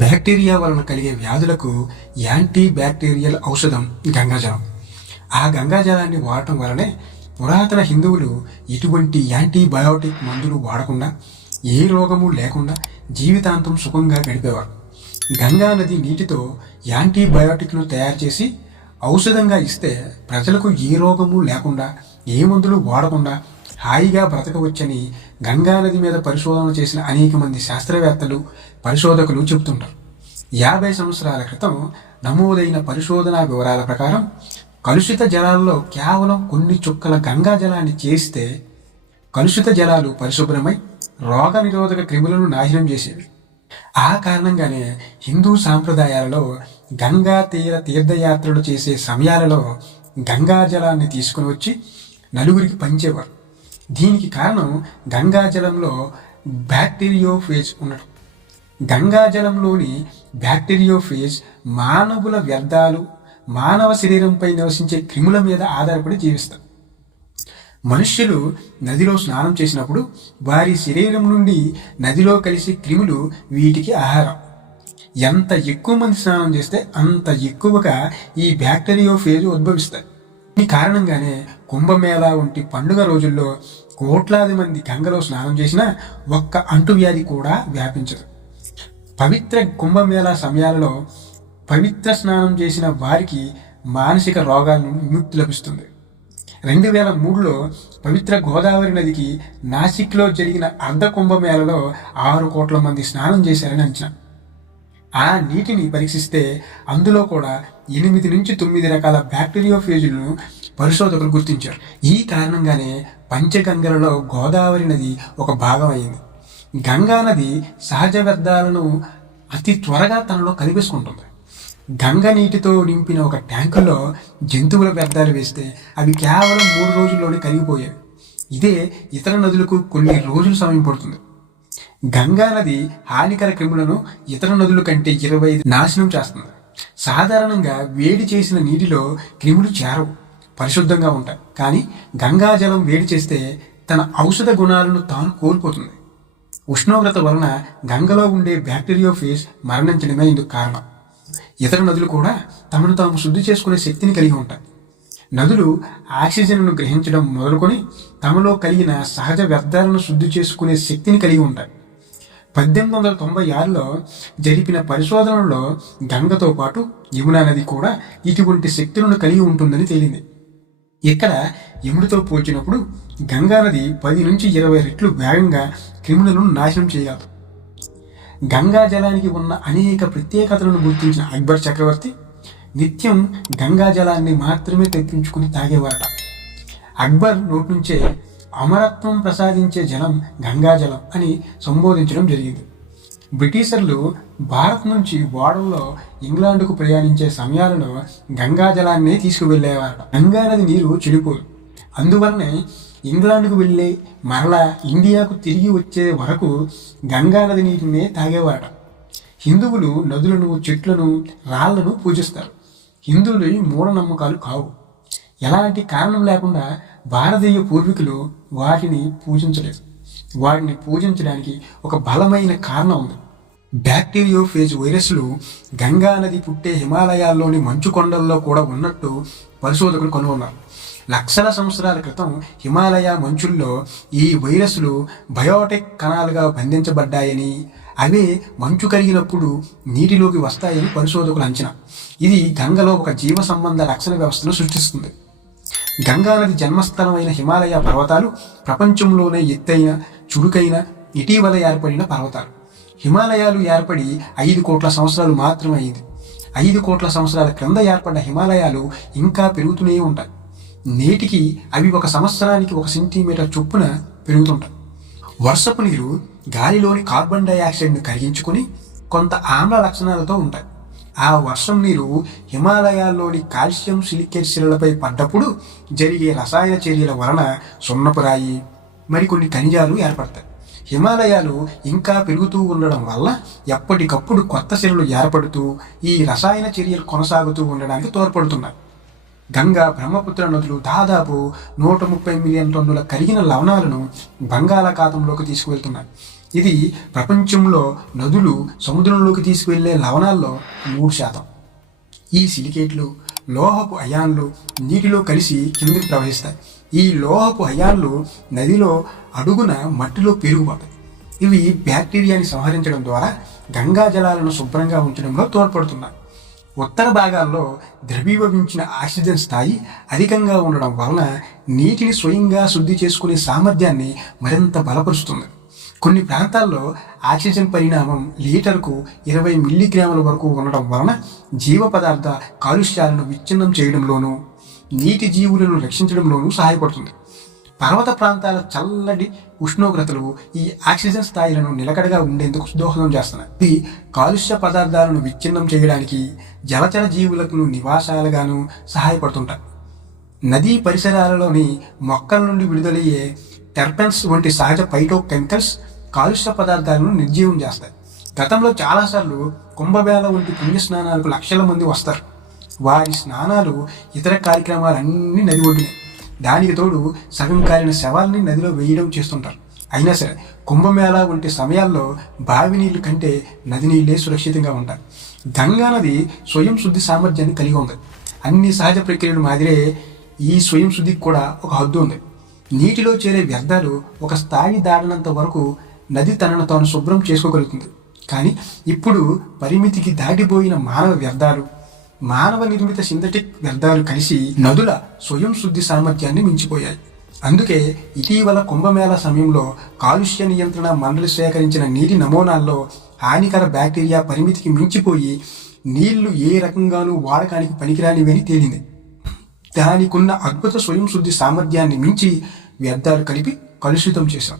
Bacteria వలన కలిగే వ్యాధులకు యాంటీ బ్యాక్టీరియల్ ఔషధం గంగాజలం. ఆ గంగాజలాన్ని వాడటం వలనే పురాతన హిందువులు ఎటువంటి యాంటీబయోటిక్ మందులు వాడకుండా, ఏ రోగము లేకుండా జీవితాంతం సుఖంగా గడిపేవారు. గంగా నది నీటితో యాంటీబయోటిక్ను తయారు చేసి ఔషధంగా ఇస్తే ప్రజలకు ఏ రోగము లేకుండా, ఏ మందులు వాడకుండా హాయిగా బ్రతకవచ్చని గంగానది మీద పరిశోధన చేసిన అనేక మంది శాస్త్రవేత్తలు, పరిశోధకులు చెబుతుంటారు. 50 సంవత్సరాల క్రితం నమోదైన పరిశోధనా వివరాల ప్రకారం కలుషిత జలాల్లో కేవలం కొన్ని చుక్కల గంగా జలాన్ని చేస్తే కలుషిత జలాలు పరిశుభ్రమై రోగ నిరోధక క్రిములను నాశనం చేసేవి. ఆ కారణంగానే హిందూ సాంప్రదాయాలలో గంగా తీర్థయాత్రలు చేసే సమయాలలో గంగా జలాన్ని తీసుకుని వచ్చి నలుగురికి పంచేవారు. దీనికి కారణం గంగాజలంలో బ్యాక్టీరియోఫేజ్ ఉండటం. గంగాజలంలోని బ్యాక్టీరియోఫేజ్ మానవుల వ్యర్థాలు, మానవ శరీరంపై నివసించే క్రిముల మీద ఆధారపడి జీవిస్తారు. మనుష్యులు నదిలో స్నానం చేసినప్పుడు వారి శరీరం నుండి నదిలో కలిసే క్రిములు వీటికి ఆహారం. ఎంత ఎక్కువ మంది స్నానం చేస్తే అంత ఎక్కువగా ఈ బ్యాక్టీరియోఫేజ్ ఉద్భవిస్తాయి. ఈ కారణంగానే కుంభమేళా వంటి పండుగ రోజుల్లో కోట్లాది మంది గంగలో స్నానం చేసినా ఒక్క అంటువ్యాధి కూడా వ్యాపించదు. పవిత్ర కుంభమేళా సమయాలలో పవిత్ర స్నానం చేసిన వారికి మానసిక రోగాల నుండి విముక్తి లభిస్తుంది. 2003లో పవిత్ర గోదావరి నదికి నాసిక్లో జరిగిన అర్ధ కుంభమేళలో 6 కోట్ల మంది స్నానం చేశారని అంచనా. ఆ నీటిని పరీక్షిస్తే అందులో కూడా 8 నుంచి 9 రకాల బ్యాక్టీరియోఫేజులను పరిశోధకులు గుర్తించారు. ఈ కారణంగానే పంచగంగలలో గోదావరి నది ఒక భాగం అయింది. గంగా నది సహజ వ్యర్థాలను అతి త్వరగా తనలో కలిపేసుకుంటుంది. గంగ నీటితో నింపిన ఒక ట్యాంకులో జంతువుల వ్యర్థాలు వేస్తే అవి కేవలం 3 రోజుల్లోనే కరిగిపోయాయి. ఇదే ఇతర నదులకు కొన్ని రోజులు సమయం పడుతుంది. గంగా నది హానికర క్రిములను ఇతర నదుల కంటే 25 నాశనం చేస్తుంది. సాధారణంగా వేడి చేసిన నీటిలో క్రిములు చేరవు, పరిశుద్ధంగా ఉంటాయి. కానీ గంగాజలం వేడి చేస్తే తన ఔషధ గుణాలను తాను కోల్పోతుంది. ఉష్ణోగ్రత వలన గంగలో ఉండే బ్యాక్టీరియోఫేజ్ మరణించడమే ఇందుకు కారణం. ఇతర నదులు కూడా తమను తాము శుద్ధి చేసుకునే శక్తిని కలిగి ఉంటాయి. నదులు ఆక్సిజన్ను గ్రహించడం మొదలుకొని తమలో కలిగిన సహజ వ్యర్థాలను శుద్ధి చేసుకునే శక్తిని కలిగి ఉంటాయి. 1896లో జరిపిన పరిశోధనలో గంగతో పాటు యమునా నది కూడా ఇటువంటి శక్తులను కలిగి ఉంటుందని తేలింది. ఇక్కడ యముడితో పోల్చినప్పుడు గంగా నది 10 నుంచి 20 రెట్లు వేగంగా క్రిములను నాశనం చేయగలదు. గంగా జలానికి ఉన్న అనేక ప్రత్యేకతలను గుర్తించిన అక్బర్ చక్రవర్తి నిత్యం గంగా జలాన్ని మాత్రమే తెప్పించుకుని తాగేవారట. అక్బర్ నోటి నుంచే అమరత్వం ప్రసాదించే జలం గంగాజలం అని సంబోధించడం జరిగింది. బ్రిటిషర్లు భారత్ నుంచి ఓడల్లో ఇంగ్లాండ్కు ప్రయాణించే సమయాలలో గంగాజలాన్ని తీసుకువెళ్ళేవారట. గంగా నది నీరు చెడిపోదు. అందువలనే ఇంగ్లాండ్కు వెళ్ళి మరలా ఇండియాకు తిరిగి వచ్చే వరకు గంగా నది నీటినే తాగేవారట. హిందువులు నదులను, చెట్లను, రాళ్లను పూజిస్తారు. హిందువులు మూఢనమ్మకాలు కావు. ఎలాంటి కారణం లేకుండా భారతీయ పూర్వీకులు వాటిని పూజించలేదు. వాటిని పూజించడానికి ఒక బలమైన కారణం ఉంది. బ్యాక్టీరియోఫేజ్ వైరస్లు గంగా నది పుట్టే హిమాలయాల్లోని మంచు కొండల్లో కూడా ఉన్నట్టు పరిశోధకులు కనుగొన్నారు. లక్షల సంవత్సరాల క్రితం హిమాలయ మంచుల్లో ఈ వైరస్లు బయోటిక్ కణాలుగా బంధించబడ్డాయని, అవే మంచు కరిగినప్పుడు నీటిలోకి వస్తాయని పరిశోధకుల అంచనా. ఇది గంగలో ఒక జీవ సంబంధ రక్షణ వ్యవస్థను సృష్టిస్తుంది. గంగానది జన్మస్థలమైన హిమాలయ పర్వతాలు ప్రపంచంలోనే ఎత్తైన, చురుకైన, ఇటీవల ఏర్పడిన పర్వతాలు. హిమాలయాలు ఏర్పడి 5 కోట్ల సంవత్సరాలు మాత్రమే అయింది. 5 కోట్ల సంవత్సరాల క్రింద ఏర్పడ్డ హిమాలయాలు ఇంకా పెరుగుతూనే ఉంటాయి. నేటికి అవి 1 సంవత్సరానికి 1 సెంటీమీటర్ చొప్పున పెరుగుతుంటాయి. వర్షపు నీరు గాలిలోని కార్బన్ డైఆక్సైడ్ను కరిగించుకుని కొంత ఆమ్ల లక్షణాలతో ఉంటాయి. ఆ వర్షం నీరు హిమాలయాల్లోని కాల్షియం సిలికేట్ శిలలపై పడ్డప్పుడు జరిగే రసాయన చర్యల వలన సున్నపురాయి, మరికొన్ని ఖనిజాలు ఏర్పడతాయి. హిమాలయాలు ఇంకా పెరుగుతూ ఉండడం వల్ల ఎప్పటికప్పుడు కొత్త శిలలు ఏర్పడుతూ ఈ రసాయన చర్యలు కొనసాగుతూ ఉండడానికి తోడ్పడుతున్నాయి. గంగా, బ్రహ్మపుత్ర నదులు దాదాపు 130 మిలియన్ టన్నుల కరిగిన లవణాలను బంగాళాఖాతంలోకి తీసుకువెళ్తున్నాయి. ఇది ప్రపంచంలో నదులు సముద్రంలోకి తీసుకువెళ్లే లవణాల్లో 3%. ఈ సిలికేట్లు లోహపు అయాన్లు నీటిలో కలిసి కిందకి ప్రవహిస్తాయి. ఈ లోహపు అయాన్లు నదిలో అడుగున మట్టిలో పెరిగిపోతాయి. ఇవి బ్యాక్టీరియాని సంహరించడం ద్వారా గంగా జలాలను శుభ్రంగా ఉంచడంలో తోడ్పడుతున్నాయి. ఉత్తర భాగాల్లో ద్రవీభవించిన ఆక్సిజన్ స్థాయి అధికంగా ఉండడం వలన నీటిని స్వయంగా శుద్ధి చేసుకునే సామర్థ్యాన్ని మరింత బలపరుస్తుంది. కొన్ని ప్రాంతాల్లో ఆక్సిజన్ పరిమాణం లీటర్కు 20 మిల్లీగ్రాముల వరకు ఉండడం వలన జీవ పదార్థ కాలుష్యాలను విచ్ఛిన్నం చేయడంలోనూ నీటి జీవులను రక్షించడంలోనూ సహాయపడుతుంది. పర్వత ప్రాంతాల చల్లటి ఉష్ణోగ్రతలు ఈ ఆక్సిజన్ స్థాయిలను నిలకడగా ఉండేందుకు దోహదం చేస్తున్నాయి. ఇది కాలుష్య పదార్థాలను విచ్ఛిన్నం చేయడానికి జలచర జీవులకు నివాసాలుగాను సహాయపడుతుంటాయి. నదీ పరిసరాలలోని మొక్కల నుండి విడుదలయ్యే టెర్పెన్స్ వంటి సహజ ఫైటోకెమికల్స్ కాలుష్య పదార్థాలను నిర్జీవం చేస్తాయి. గతంలో చాలాసార్లు కుంభమేళ వంటి పుణ్యస్నానాలకు లక్షల మంది వస్తారు. వారి స్నానాలు ఇతర కార్యక్రమాలన్నీ నది ఒడ్డునే. దానికి తోడు సగం కాలిన శవాల్ని నదిలో వేయడం చేస్తుంటారు. అయినా సరే కుంభమేళ వంటి సమయాల్లో బావి నీళ్లు కంటే నది నీళ్ళే సురక్షితంగా ఉంటాయి. గంగా నది స్వయం శుద్ధి సామర్థ్యాన్ని కలిగి ఉంది. అన్ని సహజ ప్రక్రియలు మాదిరే ఈ స్వయం శుద్ధికి కూడా ఒక హద్దు ఉంది. నీటిలో చేరే వ్యర్థాలు ఒక స్థాయి దాటినంత వరకు నది తనను తాను శుభ్రం చేసుకోగలుగుతుంది. కానీ ఇప్పుడు పరిమితికి దాటిపోయిన మానవ వ్యర్థాలు, మానవ నిర్మిత సింథటిక్ వ్యర్థాలు కలిసి నదుల స్వయం శుద్ధి సామర్థ్యాన్ని మించిపోయాయి. అందుకే ఇటీవల కుంభమేళ సమయంలో కాలుష్య నియంత్రణ మండలి సేకరించిన నీటి నమూనాల్లో హానికర బ్యాక్టీరియా పరిమితికి మించిపోయి నీళ్లు ఏ రకంగానూ వాడకానికి పనికిరానివని తేలింది. దానికున్న అద్భుత స్వయం శుద్ధి సామర్థ్యాన్ని మించి వ్యర్థాలు కలిపి కలుషితం చేశాం.